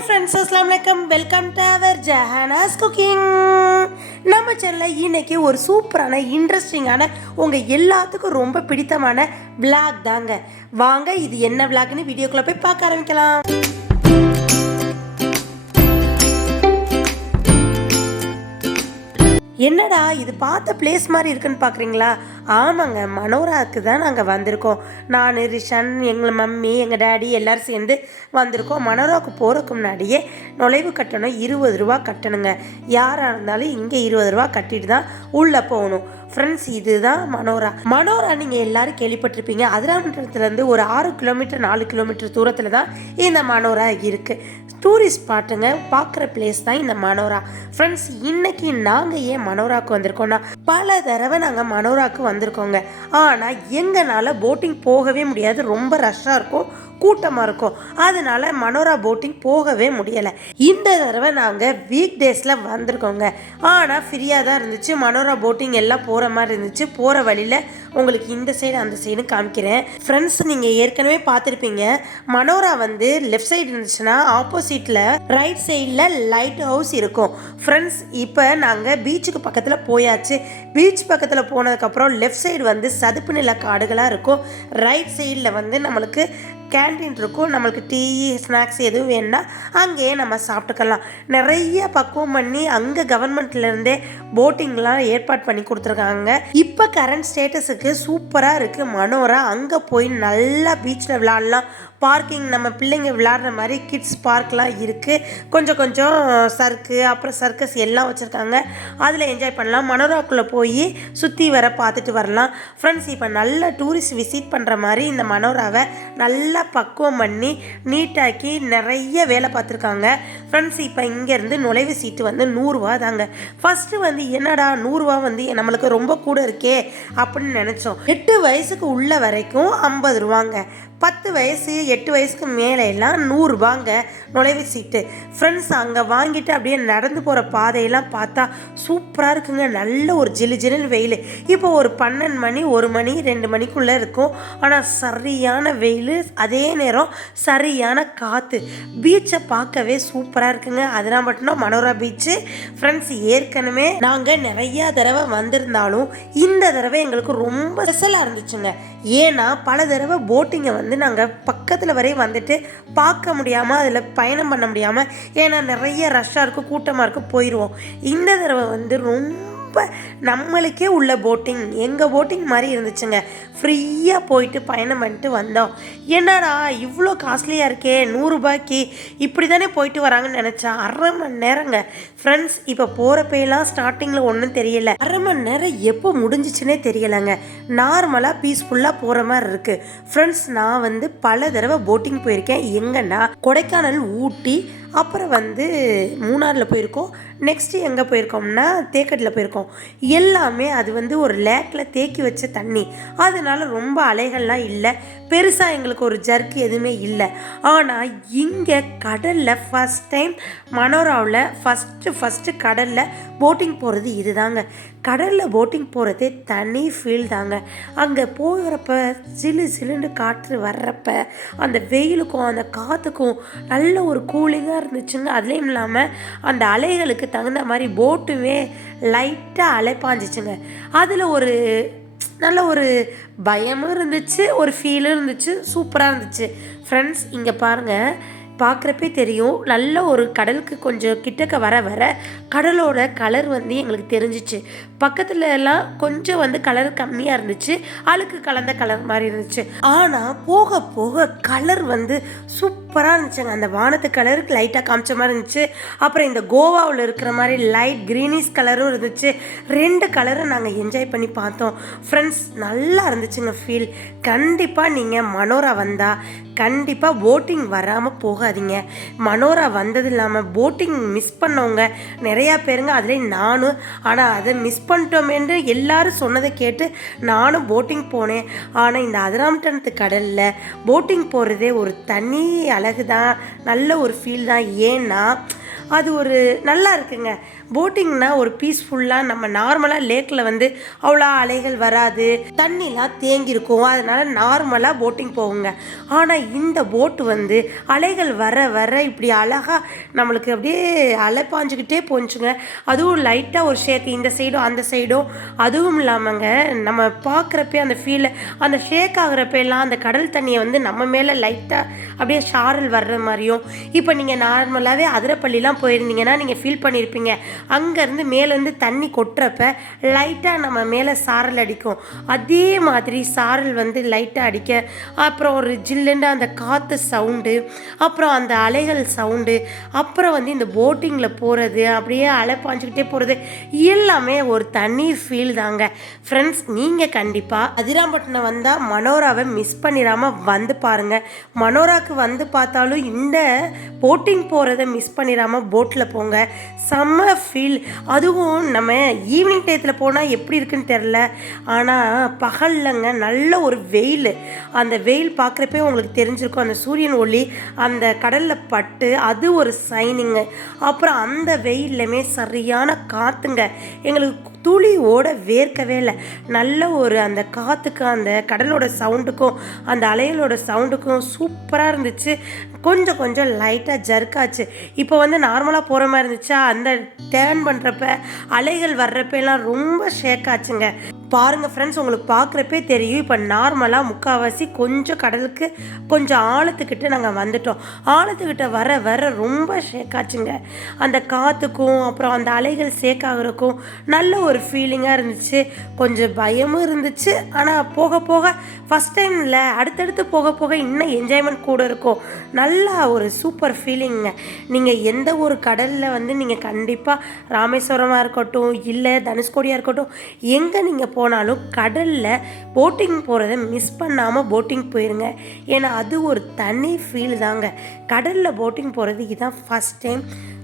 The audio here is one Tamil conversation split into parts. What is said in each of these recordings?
ஹாய் ஃப்ரெண்ட்ஸ், அஸ்ஸலாமு அலைக்கும். Welcome to our Jahana's cooking. நம்ம சேனலில் இன்னைக்கு ஒரு சூப்பரான இன்ட்ரெஸ்டிங்கான உங்கள் எல்லாத்துக்கும் ரொம்ப பிடித்தமான விளாக் தாங்க. வாங்க இது என்ன விளாக்னு வீடியோக்குள்ளே போய் பார்க்க ஆரம்பிக்கலாம். என்னடா இது பார்த்த பிளேஸ் மாதிரி இருக்குன்னு பார்க்குறீங்களா? ஆமாங்க, மனோராவுக்கு தான் நாங்கள் வந்திருக்கோம். நான், ரிஷன், எங்கள் மம்மி, எங்கள் டேடி எல்லோரும் சேர்ந்து வந்திருக்கோம். மனோராவுக்கு போகிறதுக்கு முன்னாடியே நுழைவு கட்டணம் 20 ரூபா கட்டணுங்க. யாராக இருந்தாலும் இங்கே 20 ரூபா கட்டிட்டு தான் உள்ளே போகணும். ஃப்ரெண்ட்ஸ், இதுதான் மனோரா நீங்கள் எல்லோரும் கேள்விப்பட்டிருப்பீங்க. அதிராமண்டலத்துலேருந்து ஒரு 6 கிலோமீட்டர் 4 கிலோமீட்டர் தூரத்தில் தான் இந்த மனோரா இருக்குது. டூரிஸ்ட் ஸ்பாட்டுங்க, பார்க்குற பிளேஸ் தான் இந்த மனோரா. ஃப்ரெண்ட்ஸ், இன்னைக்கு நாங்கள் ஏன் மனோராவுக்கு வந்திருக்கோம்னா, பல தடவை நாங்கள் மனோராவுக்கு வந்திருக்கோங்க. ஆனால் எங்களால் போட்டிங் போகவே முடியாது. ரொம்ப ரஷ்ஷாக இருக்கும், கூட்டமாக இருக்கும். அதனால மனோரா போட்டிங் போகவே முடியலை. இந்த தடவை நாங்கள் வீக் டேஸில் வந்திருக்கோங்க. ஆனால் ஃப்ரீயாக தான் இருந்துச்சு. மனோரா போட்டிங் எல்லாம் போகிற மாதிரி இருந்துச்சு. போகிற வழியில் உங்களுக்கு இந்த சைடு அந்த சைடு காமிக்கிறேன். ஃப்ரெண்ட்ஸ், நீங்கள் ஏற்கனவே பார்த்துருப்பீங்க. மனோரா லெஃப்ட் சைடு இருந்துச்சுன்னா ஆப்போசிட்டில் ரைட் சைடில் லைட் ஹவுஸ் இருக்கும். ஃப்ரெண்ட்ஸ், இப்போ நாங்கள் பீச்சுக்கு பக்கத்தில் போயாச்சு. பீச் பக்கத்தில் போனதுக்கப்புறம் லெஃப்ட் சைடு சதுப்பு நில காடுகளாக இருக்கும். ரைட் சைடில் நம்மளுக்கு கேன்டீன் இருக்கும். நம்மளுக்கு டீ, ஸ்நாக்ஸ் எதுவும் வேணுன்னா அங்கேயே நம்ம சாப்பிட்டுக்கலாம். நிறைய பக்குவம் பண்ணி அங்கே கவர்மெண்ட்லேருந்தே போட்டிங்லாம் ஏற்பாடு பண்ணி கொடுத்துருக்காங்க. இப்போ கரண்ட் ஸ்டேட்டஸுக்கு சூப்பராக இருக்குது மனோரா. அங்கே போய் நல்லா பீச்சில் விளாட்லாம். பார்க்கிங் நம்ம பிள்ளைங்க விளாட்ற மாதிரி கிட்ஸ் பார்க்லாம் இருக்குது. கொஞ்சம் சர்க்கு, அப்புறம் சர்க்கஸ் எல்லாம் வச்சுருக்காங்க. அதில் என்ஜாய் பண்ணலாம். மனோராக்குள்ளே போய் சுற்றி வர பார்த்துட்டு வரலாம். ஃப்ரெண்ட்ஸ், இப்போ நல்ல டூரிஸ்ட் விசிட் பண்ணுற மாதிரி இந்த மனோராவை நல்லா பக்குவம் பண்ணி நீட்டாக்கி நிறைய வேலை பார்த்துருக்காங்க. ஃப்ரெண்ட்ஸ், இப்போ இங்கேருந்து நுழைவு சீட்டு 100 ரூபா தாங்க. ஃபஸ்ட்டு என்னடா 100 ரூபா நம்மளுக்கு ரொம்ப கூட இருக்கே அப்படின்னு நினச்சோம். 8 வயசுக்கு உள்ள வரைக்கும் 50 ரூபாங்க. 10 வயசு 8 வயசுக்கு மேலே எல்லாம் 100 ரூபாங்க நுழைவு சீட்டு. ஃப்ரெண்ட்ஸ், அங்கே வாங்கிட்டு அப்படியே நடந்து போகிற பாதையெல்லாம் பார்த்தா சூப்பராக இருக்குங்க. நல்ல ஒரு ஜிலு வெயில். இப்போ ஒரு 12 மணி 1 மணி 2 மணிக்குள்ளே இருக்கும். ஆனால் சரியான வெயில், அதே நேரம் சரியான காற்று. பீச்சை பார்க்கவே சூப்பராக இருக்குங்க. அதெல்லாம் மட்டும்தான் மனோரா பீச்சு. ஃப்ரெண்ட்ஸ், ஏற்கனவே நாங்கள் நிறையா தடவை வந்திருந்தாலும் இந்த தடவை எங்களுக்கு ரொம்ப ஸ்பெஷலாக இருந்துச்சுங்க. ஏன்னா பல தடவை போட்டிங்கை நாங்கள் பக்கத்தில் வரை வந்துட்டு பார்க்க முடியாமல், அதில் பயணம் பண்ண முடியாமல், ஏன்னா நிறைய ரஷ்ஷாக இருக்கும், கூட்டமாக இருக்கும், போயிடுவோம். இந்த தடவை ரொம்ப நம்மளுக்கே உள்ள போட்டிங், எங்கள் போட்டிங் மாதிரி இருந்துச்சுங்க. ஃப்ரீயாக போயிட்டு பயணம் பண்ணிட்டு வந்தோம். என்னடா இவ்வளோ காஸ்ட்லியாக இருக்கே, 100 ரூபாய்க்கு இப்படி தானே போயிட்டு வராங்கன்னு நினச்சா 1/2 மணி நேரங்க. ஃப்ரெண்ட்ஸ், இப்போ போகிறப்பெல்லாம் ஸ்டார்டிங்கில் ஒன்றும் தெரியலை. 1/2 மணி நேரம் எப்போ முடிஞ்சிச்சுன்னே தெரியலைங்க. நார்மலாக பீஸ்ஃபுல்லாக போகிற மாதிரி இருக்குது. ஃப்ரெண்ட்ஸ், நான் பல தடவை போட்டிங் போயிருக்கேன். எங்கன்னா கொடைக்கானல், ஊட்டி, அப்புறம் மூணாரில் போயிருக்கோம். நெக்ஸ்ட்டு எங்கே போயிருக்கோம்னா தேக்கடியில் போயிருக்கோம். எல்லாமே அது ஒரு லேக்கில் தேக்கி வச்ச தண்ணி. அதனால ரொம்ப அலைகள்லாம் இல்லை. பெருசாக எங்களுக்கு ஒரு ஜர்க்கு எதுவுமே இல்லை. ஆனால் இங்கே கடலில் ஃபஸ்ட் டைம் மனோராவில் ஃபஸ்ட்டு கடலில் போட்டிங் போகிறது இதுதாங்க. கடலில் போட்டிங் போகிறதே தனி ஃபீல் தாங்க. அங்கே போகிறப்ப சிலுன்னு காற்று வர்றப்ப அந்த வெயிலுக்கும் அந்த காற்றுக்கும் நல்ல ஒரு கூலிங்காக இருந்துச்சுங்க. அதுலேயும் இல்லாமல் அந்த அலைகளுக்கு தகுந்த மாதிரி போட்டுமே லைட்டாக அலை பாஞ்சிச்சுங்க. அதில் ஒரு நல்ல ஒரு பயமும் இருந்துச்சு, ஒரு ஃபீலும் இருந்துச்சு, சூப்பராக இருந்துச்சு. ஃப்ரெண்ட்ஸ், இங்கே பாருங்கள், பார்க்குறப்பே தெரியும். நல்ல ஒரு கடலுக்கு கொஞ்சம் கிட்டக்க வர கடலோட கலர் எங்களுக்கு தெரிஞ்சிச்சு. பக்கத்துல எல்லாம் கொஞ்சம் கலர் கம்மியாக இருந்துச்சு, அழுக்கு கலந்த கலர் மாதிரி இருந்துச்சு. ஆனால் போக போக கலர் சூப்பராக இருந்துச்சுங்க. அந்த வானத்து கலருக்கு லைட்டாக காமிச்ச மாதிரி இருந்துச்சு. அப்புறம் இந்த கோவாவில் இருக்கிற மாதிரி லைட் க்ரீனிஷ் கலரும் இருந்துச்சு. 2 கலரும் நாங்கள் என்ஜாய் பண்ணி பார்த்தோம். ஃப்ரெண்ட்ஸ், நல்லா இருந்துச்சுங்க ஃபீல். கண்டிப்பாக நீங்கள் மனோரா வந்தால் கண்டிப்பாக போட்டிங் வராமல் போகாதீங்க. மனோரா வந்தது இல்லாமல் போட்டிங் மிஸ் பண்ணவங்க நிறையா பேருங்க, அதில் நானும். ஆனால் அதை மிஸ் பண்ணிட்டோமேன்று எல்லாரும் சொன்னதை கேட்டு நானும் போட்டிங் போனேன். ஆனால் இந்த அதிராமட்டணத்து கடலில் போட்டிங் போகிறதே ஒரு தனி அழகு தான், நல்ல ஒரு ஃபீல் தான். ஏன்னா அது ஒரு நல்லா இருக்குங்க. போட்டிங்னா ஒரு பீஸ்ஃபுல்லாக நம்ம நார்மலாக லேக்கில் வந்து அவ்வளோ அலைகள் வராது, தண்ணிலாம் தேங்கியிருக்கும், அதனால நார்மலாக போட்டிங் போகுங்க. ஆனால் இந்த போட்டு வந்து அலைகள் வர வர இப்படி அழகாக நம்மளுக்கு அப்படியே அலை பாஞ்சுக்கிட்டே போச்சுங்க. அதுவும் லைட்டாக ஒரு ஷேக் இந்த சைடும் அந்த சைடும். அதுவும் இல்லாமங்க நம்ம பார்க்குறப்பே அந்த ஃபீல், அந்த ஷேக் ஆகுறப்ப எல்லாம் அந்த கடல் தண்ணியை வந்து நம்ம மேலே லைட்டாக அப்படியே ஷாரல் வர்ற மாதிரியும். இப்போ நீங்கள் நார்மலாகவே அதிரப்பள்ளிலாம் போயிருந்தீங்கன்னா நீங்கள் ஃபீல் பண்ணியிருப்பீங்க, அங்கேருந்து மேலேருந்து தண்ணி கொட்டுறப்ப லைட்டாக நம்ம மேலே சாரல் அடிக்கும். அதே மாதிரி சாரல் வந்து லைட்டாக அடிக்க, அப்புறம் ஒரு ஜில்லுன்னு அந்த காற்று சவுண்டு, அப்புறம் அந்த அலைகள் சவுண்டு, அப்புறம் வந்து இந்த போட்டிங்கில் போகிறது, அப்படியே அலை பாஞ்சுக்கிட்டே போகிறது, எல்லாமே ஒரு தனி ஃபீல் தாங்க. ஃப்ரெண்ட்ஸ், நீங்கள் கண்டிப்பாக அதிராம்பட்டினம் வந்தால் மனோராவை மிஸ் பண்ணிடாமல் வந்து பாருங்கள். மனோராவுக்கு வந்து பார்த்தாலும் இந்த போட்டிங் போகிறத மிஸ் பண்ணிடாமல் போட்டில் போங்க. செம்ம ஃபீல். அதுவும் நம்ம ஈவினிங் டயத்தில் போனால் எப்படி இருக்குன்னு தெரில, ஆனால் பகல்லங்க நல்ல ஒரு வெயில். அந்த வெயில் பார்க்குறப்பே உங்களுக்கு தெரிஞ்சிருக்கும், அந்த சூரியன் ஒளி அந்த கடலில் பட்டு அது ஒரு சைனிங்கு. அப்புறம் அந்த வெயில்லையுமே சரியான காற்றுங்க. எங்களுக்கு துளி ஓட வேர்க்கவே இல்லை. நல்ல ஒரு அந்த காற்றுக்கு அந்த கடலோட சவுண்டுக்கும் அந்த அலைகளோட சவுண்டுக்கும் சூப்பராக இருந்துச்சு. கொஞ்சம் கொஞ்சம் லைட்டாக ஜர்க்காச்சு. இப்போ வந்து நார்மலாக போகிற மாதிரி இருந்துச்சா, அந்த டேர்ன் பண்ணுறப்ப அலைகள் வர்றப்ப எல்லாம் ரொம்ப ஷேக் ஆச்சுங்க. பாருங்கள் ஃப்ரெண்ட்ஸ், உங்களுக்கு பார்க்குறப்பே தெரியும். இப்போ நார்மலாக முக்கால்வாசி கொஞ்சம் கடலுக்கு கொஞ்சம் ஆழத்துக்கிட்ட நாங்கள் வந்துட்டோம். ஆழத்துக்கிட்ட வர வர ரொம்ப ஷேக் ஆச்சுங்க. அந்த காற்றுக்கும் அப்புறம் அந்த அலைகள் ஷேக் ஆகுறக்கும் நல்ல ஒரு ஃபீலிங்காக இருந்துச்சு. கொஞ்சம் பயமும் இருந்துச்சு. ஆனால் போக போக ஃபஸ்ட் டைமில் அடுத்தடுத்து போக போக இன்னும் என்ஜாய்மெண்ட் கூட இருக்கும். நல்லா ஒரு சூப்பர் ஃபீலிங்க. நீங்கள் எந்த ஒரு கடலில் வந்து நீங்கள் கண்டிப்பாக ராமேஸ்வரமாக இருக்கட்டும், இல்லை தனுஷ்கோடியாக இருக்கட்டும், எங்கே நீங்கள் போனாலும் கடலில் போட்டிங் போகிறத மிஸ் பண்ணாமல் போட்டிங் போயிருங்க. ஏன்னா அது ஒரு தனி ஃபீல் தாங்க. கடலில் போட்டிங் போகிறது இதுதான் ஃபஸ்ட் டைம்.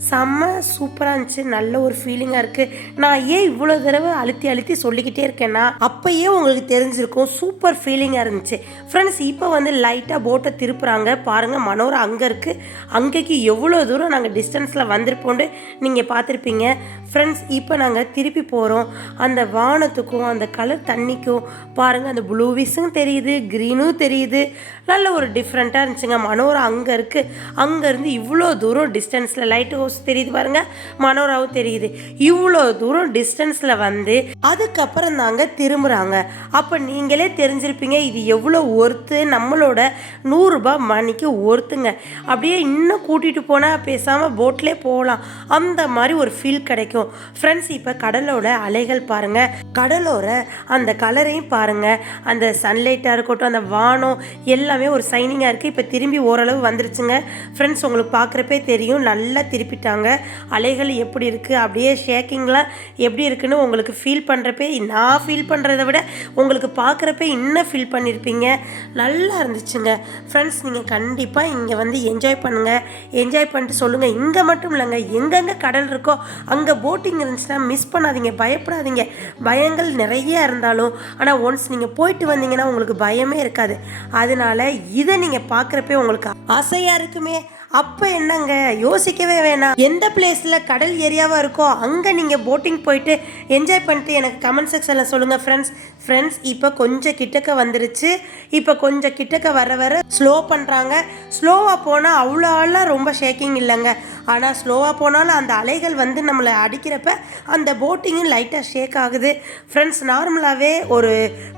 செம்ம சூப்பராக இருந்துச்சு. நல்ல ஒரு ஃபீலிங்காக இருக்குது. நான் ஏன் இவ்வளோ தடவை அழுத்தி அழுத்தி சொல்லிக்கிட்டே இருக்கேன்னா, அப்போயே உங்களுக்கு தெரிஞ்சிருக்கும் சூப்பர் ஃபீலிங்காக இருந்துச்சு. ஃப்ரெண்ட்ஸ், இப்போ வந்து லைட்டாக போட்டை திருப்புறாங்க பாருங்கள். மனோரா அங்கே இருக்குது. அங்கேக்கு எவ்வளோ தூரம் நாங்கள் டிஸ்டன்ஸில் வந்திருப்போன்னு நீங்கள் பார்த்துருப்பீங்க. ஃப்ரெண்ட்ஸ், இப்போ நாங்கள் திருப்பி போகிறோம். அந்த வானத்துக்கும் அந்த கலர் தண்ணிக்கும் பாருங்கள், அந்த ப்ளூவிஸும் தெரியுது, க்ரீனும் தெரியுது. நல்ல ஒரு டிஃப்ரெண்ட்டாக இருந்துச்சுங்க. மனோரா அங்கே இருக்குது. அங்கேருந்து இவ்வளோ தூரம் டிஸ்டன்ஸில் லைட் ஹவுஸ் தெரியுது பாருங்க, மனோராவும் தெரியுது. இவ்வளோ தூரம் டிஸ்டன்ஸில் வந்து அதுக்கப்புறம் தாங்க திரும்புகிறாங்க. அப்போ நீங்களே தெரிஞ்சிருப்பீங்க இது எவ்வளோ ஒர்த்து. நம்மளோட 100 ரூபாய் மணிக்கு ஒர்த்துங்க. அப்படியே இன்னும் கூட்டிகிட்டு போனால் பேசாமல் போட்லேயே போகலாம், அந்த மாதிரி ஒரு ஃபீல் கிடைக்கும். ஃப்ரெண்ட்ஸ், இப்போ கடலோட அலைகள் பாருங்கள், கடலோட அந்த கலரையும் பாருங்கள். அந்த சன்லைட்டாக இருக்கட்டும், அந்த வானம் எல்லாமே ஒரு சைனிங்காக இருக்குது. இப்போ திரும்பி ஓரளவு வந்துருச்சுங்க. ஃப்ரெண்ட்ஸ், உங்களுக்கு பார்க்குறப்பே தெரியும் நல்லா திருப்பிட்டாங்க. அலைகள் எப்படி இருக்குது, அப்படியே ஷேக்கிங்லாம் எப்படி இருக்குன்னு உங்களுக்கு ஃபீல் பண்ணுறப்பே, நான் ஃபீல் பண்ணுறத விட உங்களுக்கு பார்க்குறப்ப இன்னும் ஃபீல் பண்ணியிருப்பீங்க. நல்லா இருந்துச்சுங்க. ஃப்ரெண்ட்ஸ், நீங்கள் கண்டிப்பாக இங்கே வந்து என்ஜாய் பண்ணுங்கள். என்ஜாய் பண்ணிட்டு சொல்லுங்கள். இங்கே மட்டும் இல்லைங்க, எங்கெங்கே கடல் இருக்கோ அங்கே போட்டிங் இருந்துச்சுன்னா மிஸ் பண்ணாதீங்க, பயப்படாதீங்க. பயங்கள் நிறைய இருந்தாலும் ஆனால் ஒன்ஸ் நீங்கள் போயிட்டு வந்தீங்கன்னா உங்களுக்கு பயமே இருக்காது. அதனால இதை நீங்கள் பார்க்குறப்பே உங்களுக்கு ஆசையாக இருக்குமே, அப்போ என்னங்க யோசிக்கவே வேணாம். எந்த பிளேஸில் கடல் ஏரியாவாக இருக்கோ அங்கே நீங்கள் போட்டிங் போயிட்டு என்ஜாய் பண்ணிட்டு எனக்கு கமெண்ட் செக்ஷனில் சொல்லுங்கள் ஃப்ரெண்ட்ஸ். இப்போ கொஞ்சம் கிட்டக்க வந்துருச்சு. இப்போ கொஞ்சம் கிட்டக்க வர வர ஸ்லோ பண்ணுறாங்க. ஸ்லோவாக போனால் அவ்வளோ ரொம்ப ஷேக்கிங் இல்லைங்க. ஆனால் ஸ்லோவாக போனாலும் அந்த அலைகள் வந்து நம்மளை அடிக்கிறப்ப அந்த போட்டிங்கும் லைட்டாக ஷேக் ஆகுது. ஃப்ரெண்ட்ஸ், நார்மலாகவே ஒரு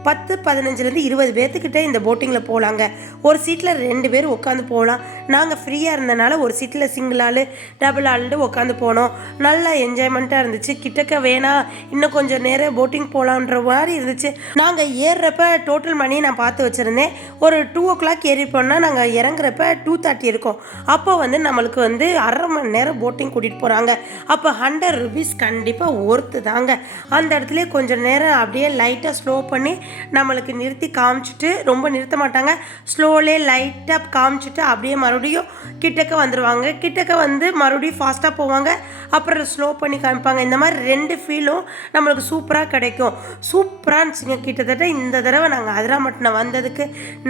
10-15 20 பேர்த்துக்கிட்டே இந்த போட்டிங்கில் போகலாங்க. ஒரு சீட்டில் 2 பேர் உட்காந்து போகலாம். நாங்கள் ஃப்ரீயாக இருந்தனால ஒரு சீட்டில் சிங்கிள் ஆள் டபுள் ஆள்ட்டு உட்காந்து போனோம். நல்லா என்ஜாய்மெண்ட்டாக இருந்துச்சு. கிட்டக்க வேணாம் இன்னும் கொஞ்சம் நேரம் போட்டிங் போகலான்ற மாதிரி இருந்துச்சு. நாங்கள் ஏறுறப்ப டோட்டல் மணி நான் பார்த்து வச்சுருந்தேன். ஒரு 2 o'clock ஏறி போனால் நாங்கள் இறங்குறப்ப 2:30 இருக்கும். அப்போ வந்து நம்மளுக்கு வந்து 1/2 மணி நேரம் போட்டிங் கூட்டிகிட்டு போகிறாங்க. அப்போ 100 rupees கண்டிப்பாக ஒர்த்து தாங்க. அந்த இடத்துல கொஞ்சம் நேரம் அப்படியே லைட்டாக ஸ்லோ பண்ணி நம்மளுக்கு நிறுத்தி காமிச்சிட்டு, ரொம்ப நிறுத்த மாட்டாங்க, ஸ்லோலே லைட்டாக காமிச்சிட்டு அப்படியே மறுபடியும் கிட்டக்க வந்துடுவாங்க. கிட்டக்க வந்து மறுபடியும் ஃபாஸ்ட்டாக போவாங்க, அப்புறம் ஸ்லோ பண்ணி காமிப்பாங்க. இந்த மாதிரி 2 ஃபீலும் நம்மளுக்கு சூப்பராக கிடைக்கும். சூப்பராக இருந்துச்சுங்க. கிட்டத்தட்ட இந்த தடவை நாங்கள் அதிராம்பட்டினம் வந்ததுக்கு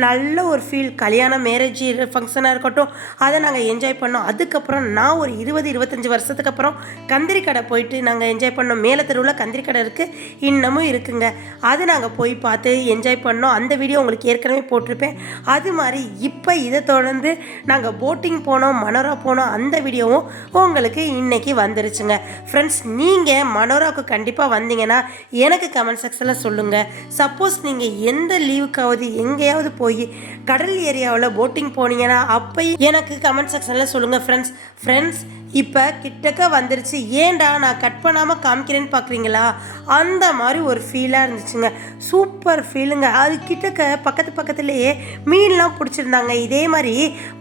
நல்ல ஒரு ஃபீல். கல்யாணம், மேரேஜ் ஃபங்க்ஷனாக இருக்கட்டும், அதை நாங்கள் என்ஜாய் பண்ணோம். அதுக்கப்புறம் நான் ஒரு 20-25 வருஷத்துக்கு அப்புறம் கந்திரி கடை போயிட்டு நாங்கள் என்ஜாய் பண்ணோம். மேலே தெருவில் கந்திரி கடை இருக்குது, இன்னமும் இருக்குங்க. அது நாங்கள் போய் பார்த்து என்ஜாய் பண்ணோம். அந்த வீடியோ உங்களுக்கு ஏற்கனவே போட்டிருப்பேன். அது மாதிரி இப்போ இதை தொடர்ந்து நாங்கள் போட்டிங் போனோம், மனோரா போனோம். அந்த வீடியோவும் உங்களுக்கு இன்றைக்கி வந்துருச்சுங்க. ஃப்ரெண்ட்ஸ், நீங்கள் மனோராவுக்கு கண்டிப்பாக வந்தீங்கன்னா எனக்கு கமெண்ட் செக்ஷனில் சொல்லுங்கள். சப்போஸ் நீங்கள் எந்த லீவுக்காவது எங்கேயாவது போய் கடல் ஏரியாவில் போட்டிங் போனீங்கன்னா அப்போயும் எனக்கு கமெண்ட் செக்ஷனில் சொல்லுங்கள். ஃப்ரெண்ட்ஸ் இப்போ கிட்டக்க வந்துருச்சு. ஏன்டா நான் கட் பண்ணாமல் காமிக்கிறேன்னு பார்க்குறீங்களா? அந்த மாதிரி ஒரு ஃபீலாக இருந்துச்சுங்க. சூப்பர் ஃபீலுங்க. அது கிட்டக்க பக்கத்துலேயே மீன்லாம் பிடிச்சிருந்தாங்க. இதே மாதிரி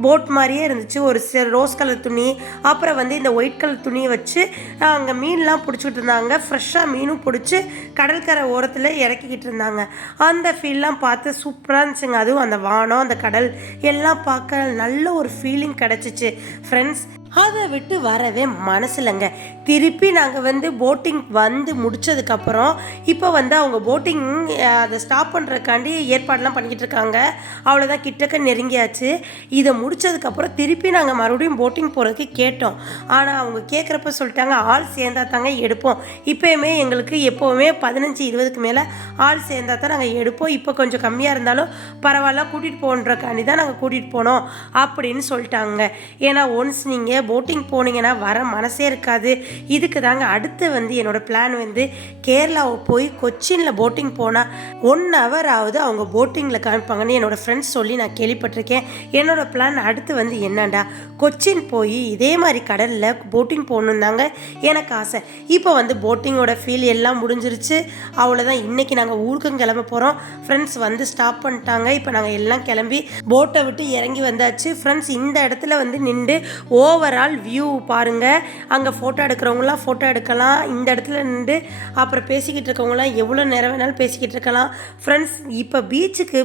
போட் மாதிரியே இருந்துச்சு. ஒரு ரோஸ் கலர் துணி, அப்புறம் வந்து இந்த ஒயிட் கலர் துணியை வச்சு அங்கே மீன்லாம் பிடிச்சிக்கிட்டு இருந்தாங்க. ஃப்ரெஷ்ஷாக மீனும் பிடிச்சி கடற்கரை ஓரத்தில் இறக்கிக்கிட்டு இருந்தாங்க. அந்த ஃபீல்லாம் பார்த்து சூப்பராக இருந்துச்சுங்க. அதுவும் அந்த வானம், அந்த கடல் எல்லாம் பார்க்க நல்ல ஒரு ஃபீலிங் கிடச்சிச்சு. ஃப்ரெண்ட்ஸ், அதை விட்டு வரவே மனசில்லைங்க. திருப்பி நாங்கள் வந்து போட்டிங் வந்து முடித்ததுக்கப்புறம் இப்போ வந்து அவங்க போட்டிங் அதை ஸ்டாப் பண்ணுறதுக்காண்டி ஏற்பாடெலாம் பண்ணிக்கிட்டு இருக்காங்க. அவ்வளோதான், கிட்டக்க நெருங்கியாச்சு. இதை முடித்ததுக்கப்புறம் திருப்பி நாங்கள் மறுபடியும் போட்டிங் போகிறதுக்கு கேட்டோம். ஆனால் அவங்க கேட்குறப்ப சொல்லிட்டாங்க, ஆள் சேர்ந்தா தாங்க எடுப்போம். இப்போயுமே எங்களுக்கு எப்போவுமே 15-20க்கு மேலே ஆள் சேர்ந்தா தான் நாங்கள் எடுப்போம். இப்போ கொஞ்சம் கம்மியாக இருந்தாலும் பரவாயில்ல, கூட்டிகிட்டு போன்றக்காண்டி தான் நாங்கள் கூட்டிகிட்டு போனோம் அப்படின்னு சொல்லிட்டாங்க. ஏன்னா ஒன்ஸ் நீங்கள் போட்டிங் போனீங்கன்னா வர மனசே இருக்காது. இதுக்கு தாங்க அடுத்து வந்து என்னோடய பிளான் வந்து கேரளாவை போய் கொச்சினில் போட்டிங் போனால் 1 hour ஆகுது அவங்க போட்டிங்கில் காமிப்பாங்கன்னு என்னோடய ஃப்ரெண்ட்ஸ் சொல்லி நான் கேள்விப்பட்டிருக்கேன். என்னோடய பிளான் அடுத்து வந்து என்னண்டா, கொச்சின் போய் இதே மாதிரி கடலில் போட்டிங் போகணும் தாங்க எனக்கு ஆசை. இப்போ வந்து போட்டிங்கோட ஃபீல் எல்லாம் முடிஞ்சிருச்சு. அவ்வளோதான், இன்றைக்கி நாங்கள் ஊருக்கும் கிளம்ப போகிறோம். ஃப்ரெண்ட்ஸ் வந்து ஸ்டாப் பண்ணிட்டாங்க. இப்போ நாங்கள் எல்லாம் கிளம்பி போட்டை விட்டு இறங்கி வந்தாச்சு. ஃப்ரெண்ட்ஸ், இந்த இடத்துல வந்து நின்று ஓவரால் வியூ பாருங்கள். அங்கே ஃபோட்டோ எடுக்கிறவங்களாம் ஃபோட்டோ எடுக்கலாம். இந்த இடத்துல நின்று அப்புறம் பேசிக்கிட்டு இருக்கவங்களாம் எவ்வளோ நேரம் வேணாலும் பேசிக்கிட்டு இருக்கலாம். ஃப்ரெண்ட்ஸ், இப்போ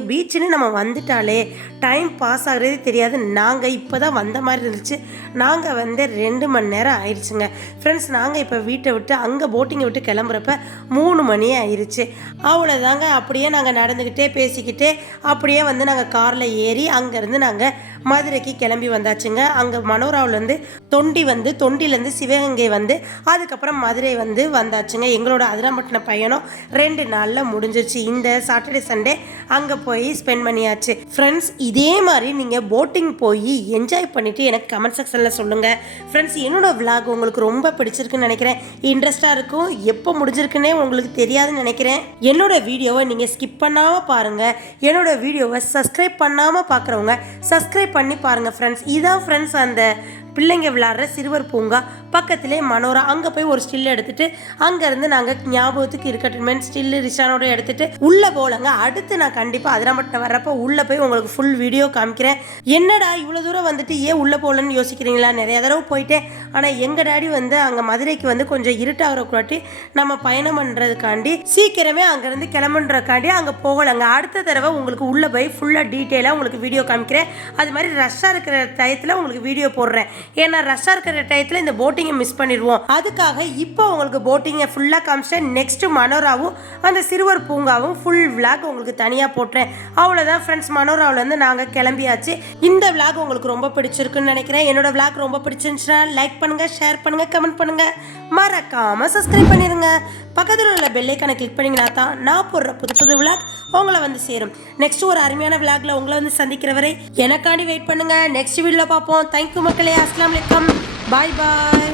பீச்சுன்னு நம்ம வந்துட்டாலே டைம் பாஸ் ஆகுறதே தெரியாது. நாங்கள் இப்போ தான் வந்த மாதிரி இருந்துச்சு. நாங்கள் வந்து 2 மணி நேரம் ஆயிடுச்சுங்க. ஃப்ரெண்ட்ஸ், நாங்கள் இப்போ வீட்டை விட்டு அங்கே போட்டிங்கை விட்டு கிளம்புறப்ப 3 மணி ஆயிடுச்சு. அவ்வளோதாங்க, அப்படியே நாங்கள் நடந்துக்கிட்டே பேசிக்கிட்டே அப்படியே வந்து நாங்கள் காரில் ஏறி அங்கேருந்து நாங்கள் மதுரைக்கு கிளம்பி வந்தாச்சுங்க. அங்கே மனோராவிலேருந்து தொண்டிலேருந்து சிவகங்கை வந்து அதுக்கப்புறம் மதுரை வந்து வந்தாச்சுங்க. எங்களோட அதிராம்பட்டினம் பயணம் 2 நாளில் முடிஞ்சிருச்சு. இந்த சாட்டர்டே சண்டே அங்கே போய் ஸ்பெண்ட் பண்ணியாச்சு. ஃப்ரெண்ட்ஸ், இதே மாதிரி நீங்கள் போட்டிங் போய் என்ஜாய் பண்ணிவிட்டு எனக்கு கமெண்ட் செக்ஷனில் சொல்லுங்கள். ஃப்ரெண்ட்ஸ், என்னோடய விளாக் உங்களுக்கு ரொம்ப பிடிச்சிருக்குன்னு நினைக்கிறேன். இன்ட்ரெஸ்ட்டாக இருக்கும். எப்போ முடிஞ்சிருக்குன்னே உங்களுக்கு தெரியாதுன்னு நினைக்கிறேன். என்னோடய வீடியோவை நீங்கள் ஸ்கிப் பண்ணாமல் பாருங்கள். என்னோடய வீடியோவை சப்ஸ்கிரைப் பண்ணாமல் பார்க்குறவங்க சப்ஸ்கிரைப் பண்ணி பாருங்கள். ஃப்ரெண்ட்ஸ், இதான் ஃப்ரெண்ட்ஸ் அந்த பிள்ளைங்க விளாட்ற சிறுவர் பூங்கா பக்கத்திலே மனோரா. அங்கே போய் ஒரு ஸ்டில் எடுத்துகிட்டு அங்கேருந்து நாங்கள் ஞாபகத்துக்கு இருக்கட்டும் ஸ்டில்லு ரிஷானோட எடுத்துகிட்டு உள்ளே போகலங்க. அடுத்து நான் கண்டிப்பாக அதிராம்பட்டினம் வர்றப்போ உள்ளே போய் உங்களுக்கு ஃபுல் வீடியோ காமிக்கிறேன். என்னடா இவ்வளோ தூரம் வந்துட்டு ஏன் உள்ளே போகலன்னு யோசிக்கிறீங்களா? நிறைய தடவை போயிட்டேன். ஆனால் எங்கள் டாடி வந்து அங்கே மதுரைக்கு வந்து கொஞ்சம் இருட்டாகிறக்காட்டி நம்ம பயணம் பண்ணுறதுக்காண்டி சீக்கிரமே அங்கேருந்து கிளம்புன்றக்காண்டி அங்கே போகலைங்க. அடுத்த தடவை உங்களுக்கு உள்ளே போய் ஃபுல்லாக டீட்டெயிலாக உங்களுக்கு வீடியோ காமிக்கிறேன். அது மாதிரி ரஷ்ஷாக இருக்கிற டயத்தில் உங்களுக்கு வீடியோ போடுறேன். ஏன்னா ரஷ்ஷாக இருக்கிற டயத்தில் இந்த போட்டிங்கை மிஸ் பண்ணிடுவோம். அதுக்காக இப்போ உங்களுக்கு போட்டிங்கை ஃபுல்லாக காமிச்சிட்டேன். நெக்ஸ்ட்டு மனோராவும் அந்த சிறுவர் பூங்காவும் ஃபுல் விளாக் உங்களுக்கு தனியாக போட்டுறேன். அவ்வளோதான் ஃப்ரெண்ட்ஸ், மனோராவிலேருந்து நாங்கள் கிளம்பியாச்சு. இந்த விளாக் உங்களுக்கு ரொம்ப பிடிச்சிருக்குன்னு நினைக்கிறேன். என்னோட விளாக் ரொம்ப பிடிச்சிருந்துச்சுன்னா லைக் பண்ணுங்கள், ஷேர் பண்ணுங்கள், கமெண்ட் பண்ணுங்கள், மறக்காமல் சப்ஸ்கிரைப் பண்ணிடுங்க. பக்கத்தில் உள்ள பெல்லைக்கான கிளிக் பண்ணிங்கன்னா தான் நான் போடுற புது விளாக் உங்களை வந்து சேரும். நெக்ஸ்ட் ஒரு அருமையான விளாக்ல உங்களை வந்து சந்திக்கிற வரை எனக்காண்டி வெயிட் பண்ணுங்கள். நெக்ஸ்ட் வீடியோவில் பார்ப்போம். தேங்க்யூ மக்களே. அஸ்ஸலாமு அலைக்கும். பாய் பாய்.